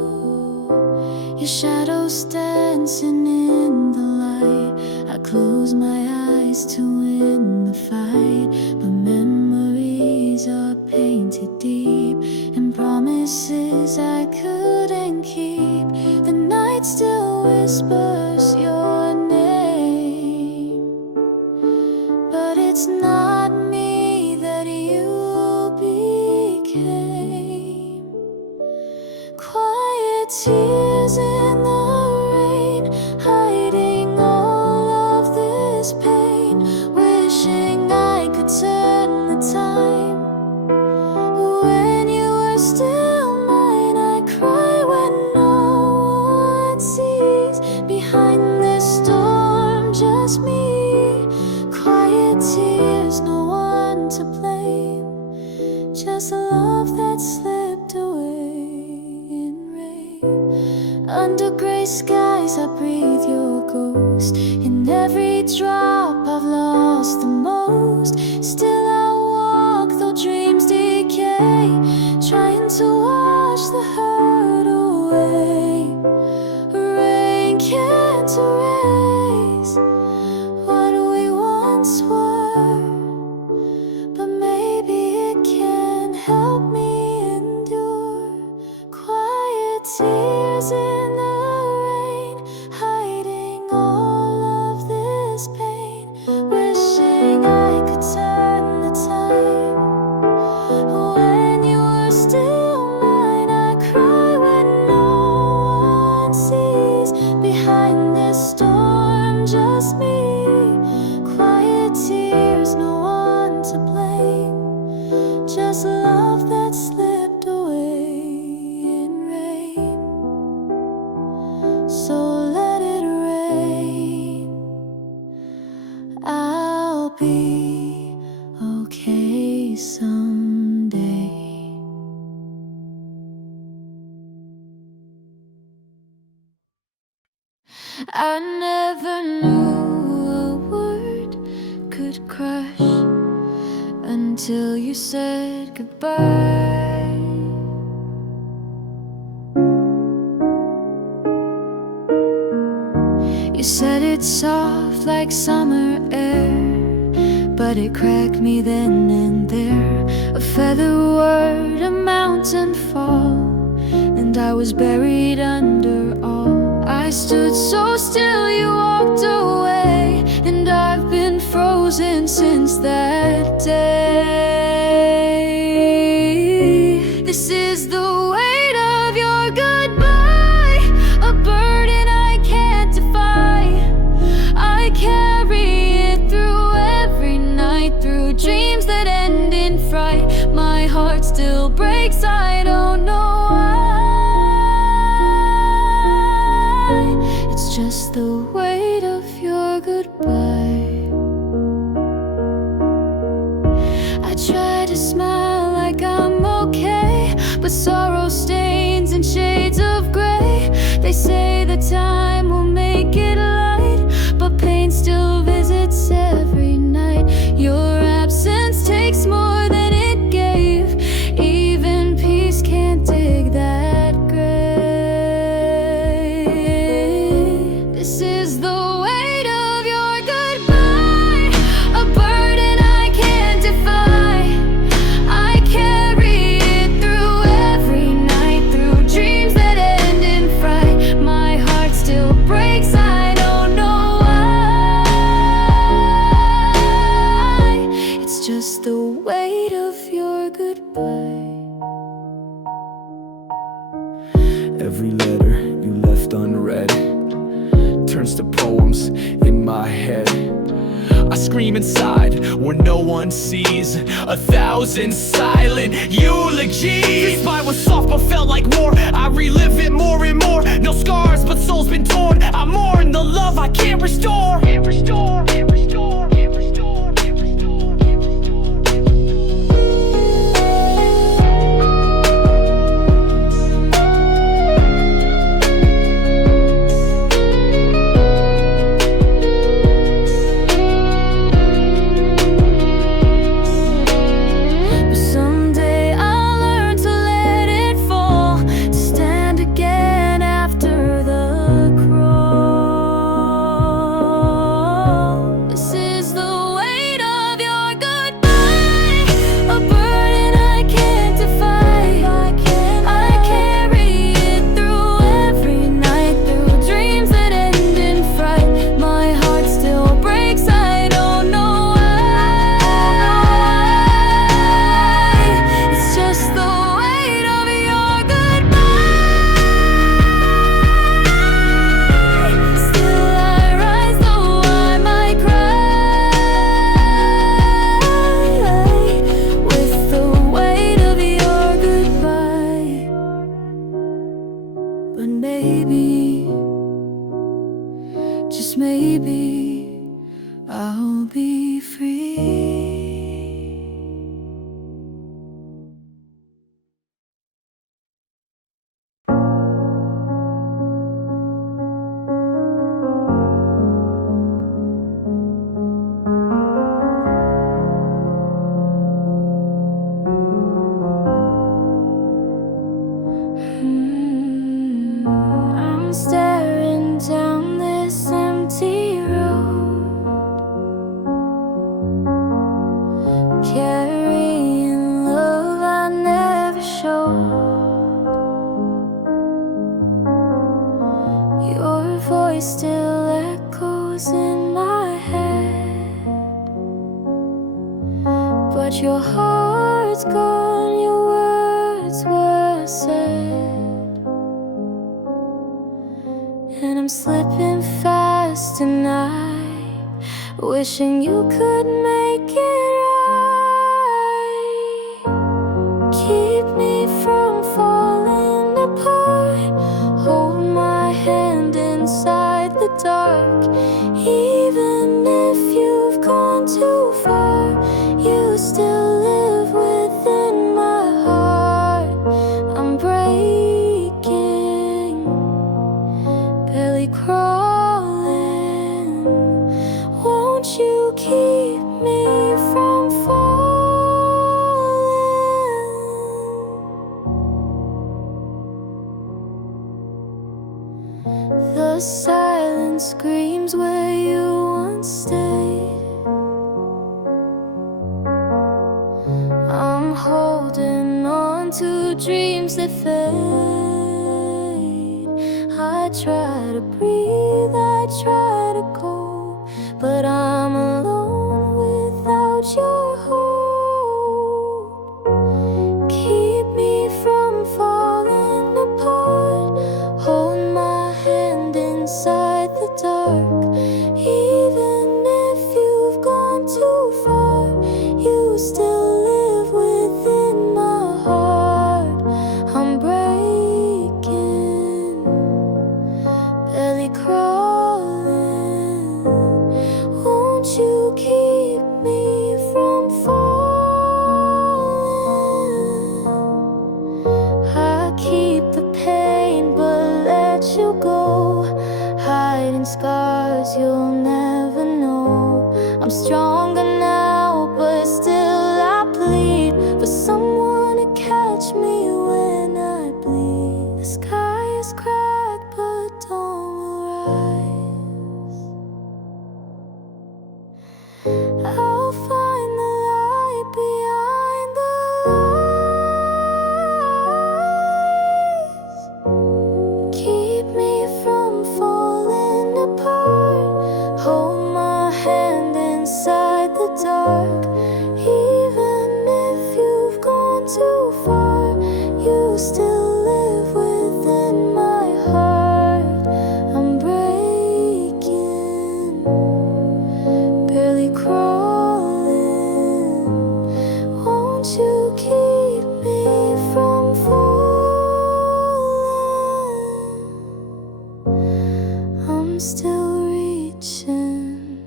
Ooh, your shadows dancing in the light. I close my eyes to win the fight, but memories are painted deep, and promises I couldn't keep. The night still whispers your name, but it's not me that you became. Quiet tears in the rain, hiding all of this pain, wishing I could turn the time. When you were still mine, I cry when no one sees. Behind this storm, gray skies I breathe your ghost. In every drop I've lost the most. Still I walk though dreams decay, trying to wash the hurt away. Rain can't erase what we once were, but maybe it can help me endure. Quiet tears in the rain, hiding all of this pain. Wishing I could turn the time. When you were still mine, I cry when no one sees. Behind this storm, just me. Quiet tears, no one to blame. Just love that slipped away in rain. So let it rain. I'll be okay someday. I never knew a word could crush until you said goodbye. You said it soft like summer air, but it cracked me then and there. A feather word, a mountain fall, and I was buried under all. I stood so still, you walked away, and I've been frozen since that day. This is the weight of your goodbye, a burden I can't defy. I carry it through every night, through dreams that end in fright. My heart still breaks, I don't know why. It's just the weight of your goodbye. I try to smile like I'm okay, but sorrow stains in shades of gray. They say the time will make it light, but pain still visits every night. Your absence takes more than it gave. Even peace can't dig that grave. This is the weight of your goodbye, a burden I can't defy. I carry it through every night, through dreams that end in fright. My heart still breaks, I don't know why. It's just the weight of your goodbye. Every letter you left unread turns to poems in my head. I scream inside where no one sees, 1,000 silent eulogies. This fight was soft but felt like war. I relive it more and more. No scars but soul's been torn. I mourn the love I can't restore. Can't restore, can't restore, can't restore, can't restore, can't restore. But someday I'll learn to let it fall, to stand again after the crawl. This is the weight of your goodbye, a burden I can't defy. I carry it through every night, through dreams that end in fright. My heart still breaks, I don't know why. It's just the weight of your goodbye. Still I rise, though I might cry, with the weight of your goodbye. But maybe, just maybe, I'll be free. I'm staring down this empty road, carrying love I never showed. Your voice still echoes in my head, but your heart's gone, your words were said. And I'm slipping fast tonight, wishing you could make it right. Keep me from falling apart, hold my hand inside the dark. Even if you've gone too far, you still live within my heart. I'm breaking, barely crawling. Won't you keep me from falling? The silence screams where you once stayed. I'm holding on to dreams that fade. I try to breathe, I try to cope, but I'm alone without your hope. Keep me from falling apart, hold my hand inside the dark. Even if you've gone too far, you still live within my heart. I'm breaking, barely crawling. Won't you keep me from falling? I keep the pain but let you go, hiding scars you'll never know. I'm stronger now, but still I plead for someone to catch me when I bleed. The sky is cracked, but dawn will rise. I'll find the light behind the lies. Keep me from falling apart, hold my hand inside the dark. Even if you've gone too far, you still live within my heart. I'm breaking, barely crawling. Won't you keep me from falling? I'm still reaching,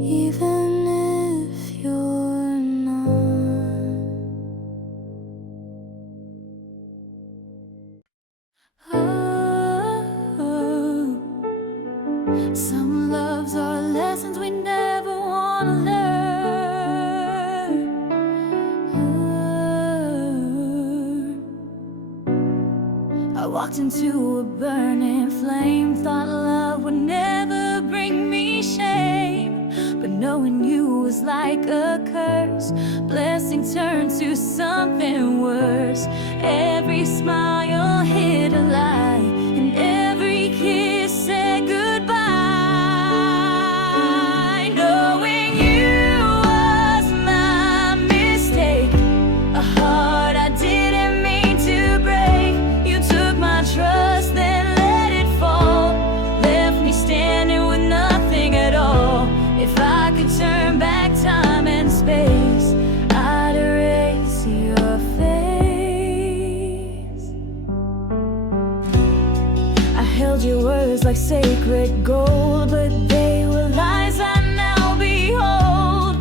even if you're not. Oh, some loves are lessons we never want to learn. I walked into a burning flame, thought love would never bring me shame. But knowing you was like a curse, blessing turned to something worse. Every smile hid a lie, and every kiss said goodbye. Knowing you was my mistake, a heart I didn't mean to break. You took my trust, then let it fall, left me standing with nothing at all. If I could turn back time and space, I'd erase your face. I held your words like sacred gold, but they were lies I now behold.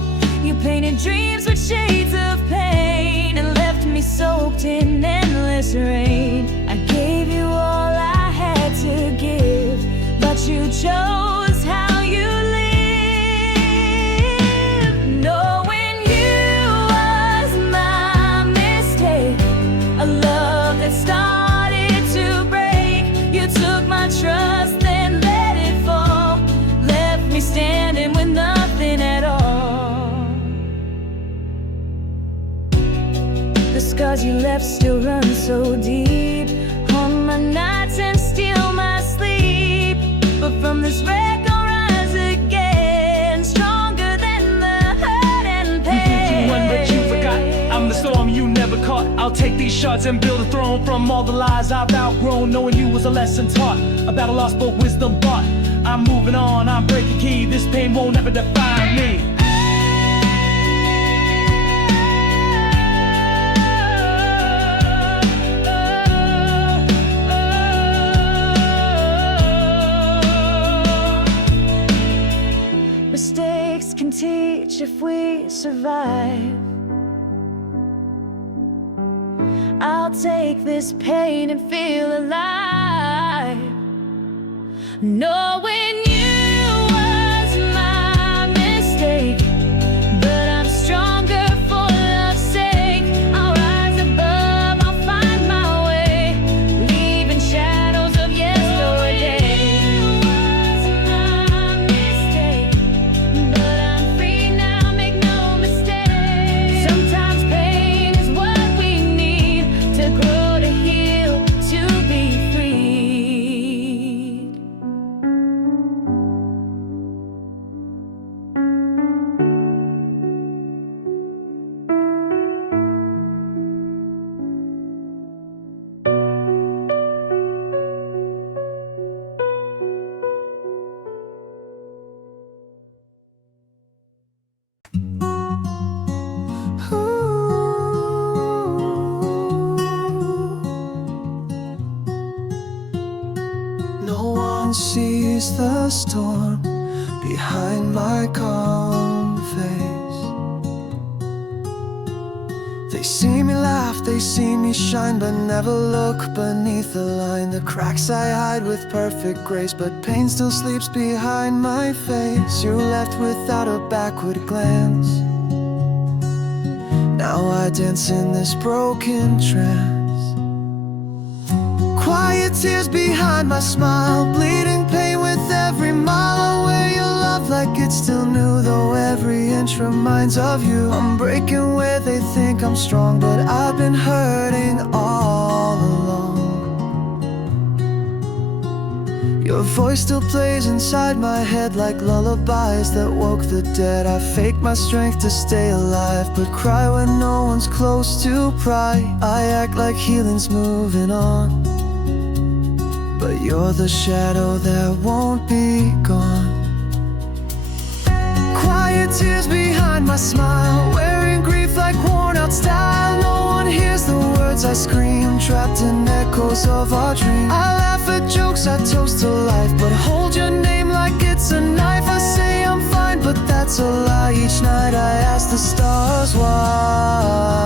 You painted dreams with shades of pain and left me soaked in endless rain. I gave you all I had to give, but you chose how you live. Knowing you was my mistake, a love that started to break. You took scars you left still run so deep. Haunt my nights and steal my sleep. But from this wreck I'll rise again, stronger than the hurt and pain. You won, but you forgot. I'm the storm you never caught. I'll take these shards and build a throne from all the lies I've outgrown. Knowing you was a lesson taught, a battle lost but wisdom bought. I'm moving on, I'm breaking key. This pain won't ever define me. Mistakes can teach if we survive. I'll take this pain and feel alive, knowing you was my mistake. But I'm stronger for love's sake. I'll rise above, I'll find my way, leaving shadows of yesterday. You was my mistake, but I'm free now, make no mistake. Sometimes pain is what we need to grow, to heal, to be free. No one sees the storm behind my calm face. They see me laugh, they see me shine, but never look beneath the line. The cracks I hide with perfect grace, but pain still sleeps behind my face. You're left without a backward glance. Now I dance in this broken trance. Quiet tears behind my smile, bleeding pain with every mile. I wear your love like it's still new, though every inch reminds of you. I'm breaking where they think I'm strong, but I've been hurting all along. Your voice still plays inside my head like lullabies that woke the dead. I fake my strength to stay alive, but cry when no one's close to pry. I act like healing's moving on, but you're the shadow that won't be gone. Quiet tears behind my smile, wearing grief like worn out style. No one hears the words I scream, trapped in echoes of our dream. I laugh at jokes, I toast to life, but hold your name like it's a knife. I say I'm fine, but that's a lie. Each night I ask the stars why.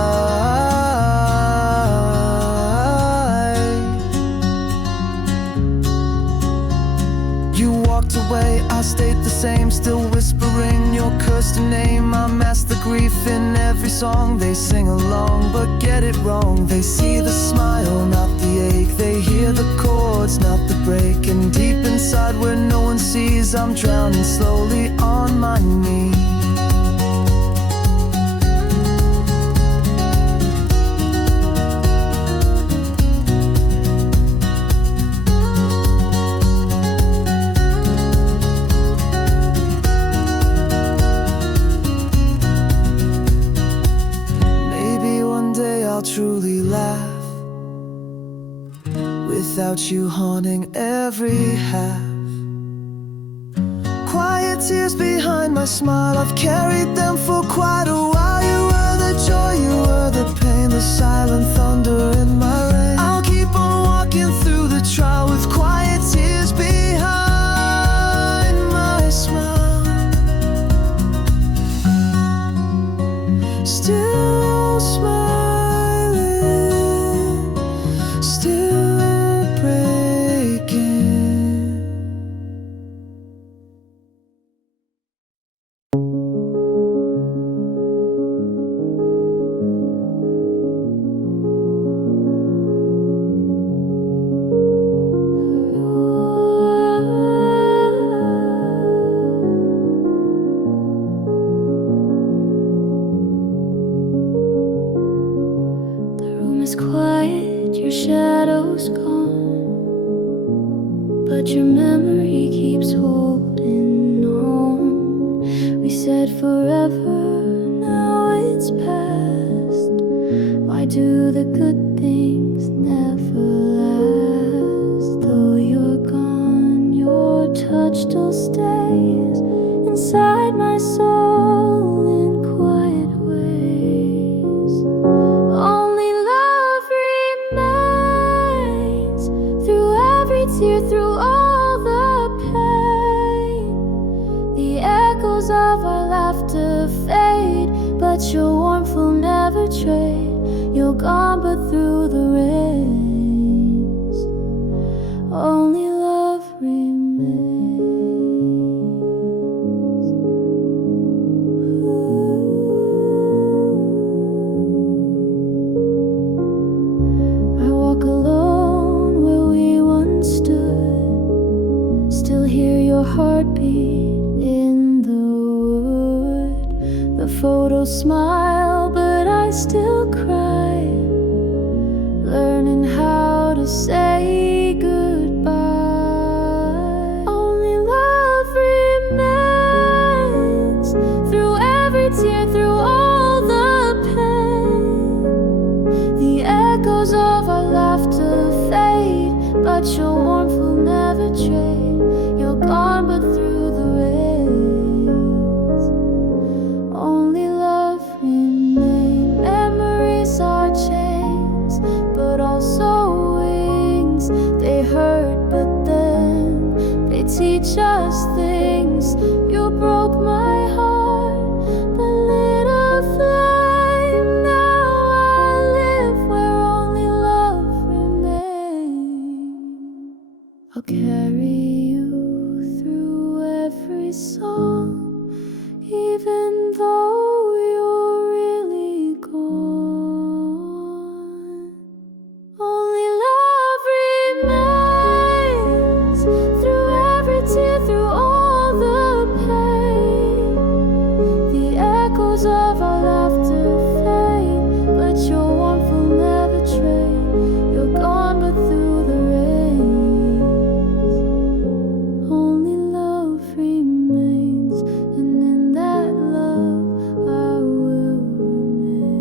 Away, I stayed the same, still whispering your cursed name. I mask the grief in every song. They sing along, but get it wrong. They see the smile, not the ache. They hear the chords, not the break. And deep inside where no one sees, I'm drowning slowly on my knees. Truly laugh without you haunting every half. Quiet tears behind my smile, I've carried them for quite a while. You were the joy, you were the pain, the silent thunder in my rain. I'll keep on walking through the trial with quiet tears behind my smile. Still smile, but your memory keeps holding on. We said forever, now it's past. Why do the good things never last? Though you're gone, your touch still stays inside my soul in quiet ways. Only love remains through every tear, through all the pain. The echoes of our laughter fade, but your warmth will never trade. You're gone, but through the rains, only love remains. I walk alone where we once stood, still hear your heartbeat in the wood. The photos smile, but I still cry, learning how to say goodbye. Only love remains through every tear, through all the pain. The echoes of our laughter fade, but your warmth will never trade. You're gone, but through the rains, only love remains. Memories are chains, but also wings. They hurt, but then they teach us things. You broke my heart, but lit a flame. Now I live where only love remains. I'll carry you through every song, even though you're really gone. Only love remains through every tear, through all the pain. The echoes of our laughter fade, but your warmth will never trade. You're gone, but through the rains, only love remains, and in that love I will remain.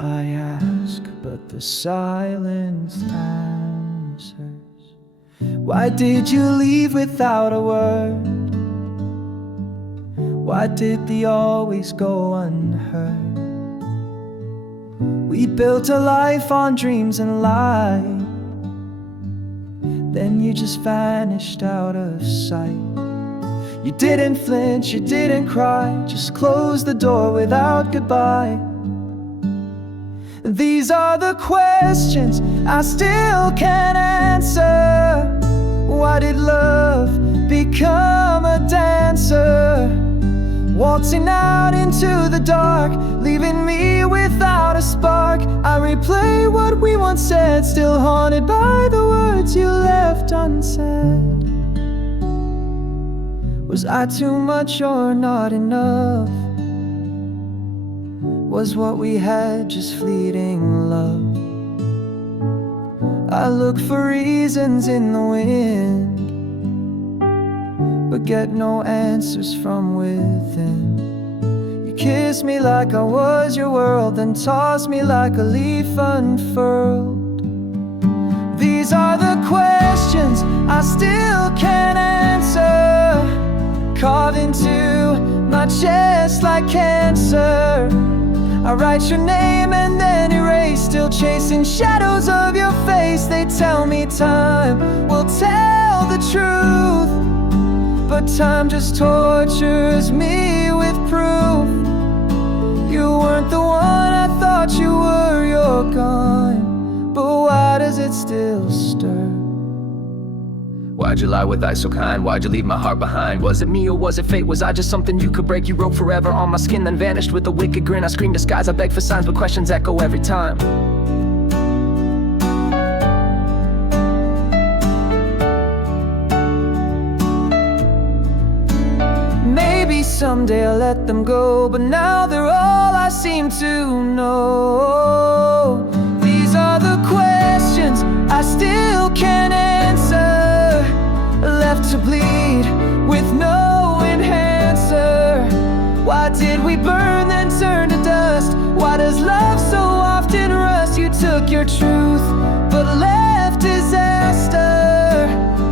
I ask, but the silence answers. Why did you leave without a word? Why did the always go unheard? We built a life on dreams and light, then you just vanished out of sight. You didn't flinch, you didn't cry, just closed the door without goodbye. These are the questions I still can't answer. Why did love become a dancer? Waltzing out into the dark, leaving me without a spark. I replay what we once said, still haunted by the words you left unsaid. Was I too much or not enough? Was what we had just fleeting love? I look for reasons in the wind, but get no answers from within. You kissed me like I was your world, then tossed me like a leaf unfurled. These are the questions I still can't answer, carved into my chest like cancer. I write your name and then erase, still chasing shadows of your face. They tell me time will tell the truth, but time just tortures me with proof. You weren't the one I thought you were, you're gone, but why does it still stir? Why'd you lie with eyes so kind? Why'd you leave my heart behind? Was it me or was it fate? Was I just something you could break? You wrote forever on my skin, then vanished with a wicked grin. I screamed disguise, I beg for signs, but questions echo every time. someday I'll let them go, but now they're all I seem to know. These are the questions I still can't answer, left to bleed with no enhancer. Why did we burn then turn to dust? Why does love so often rust? You took your truth but left disaster,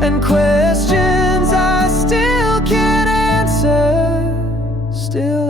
and questions I still can't answer. Still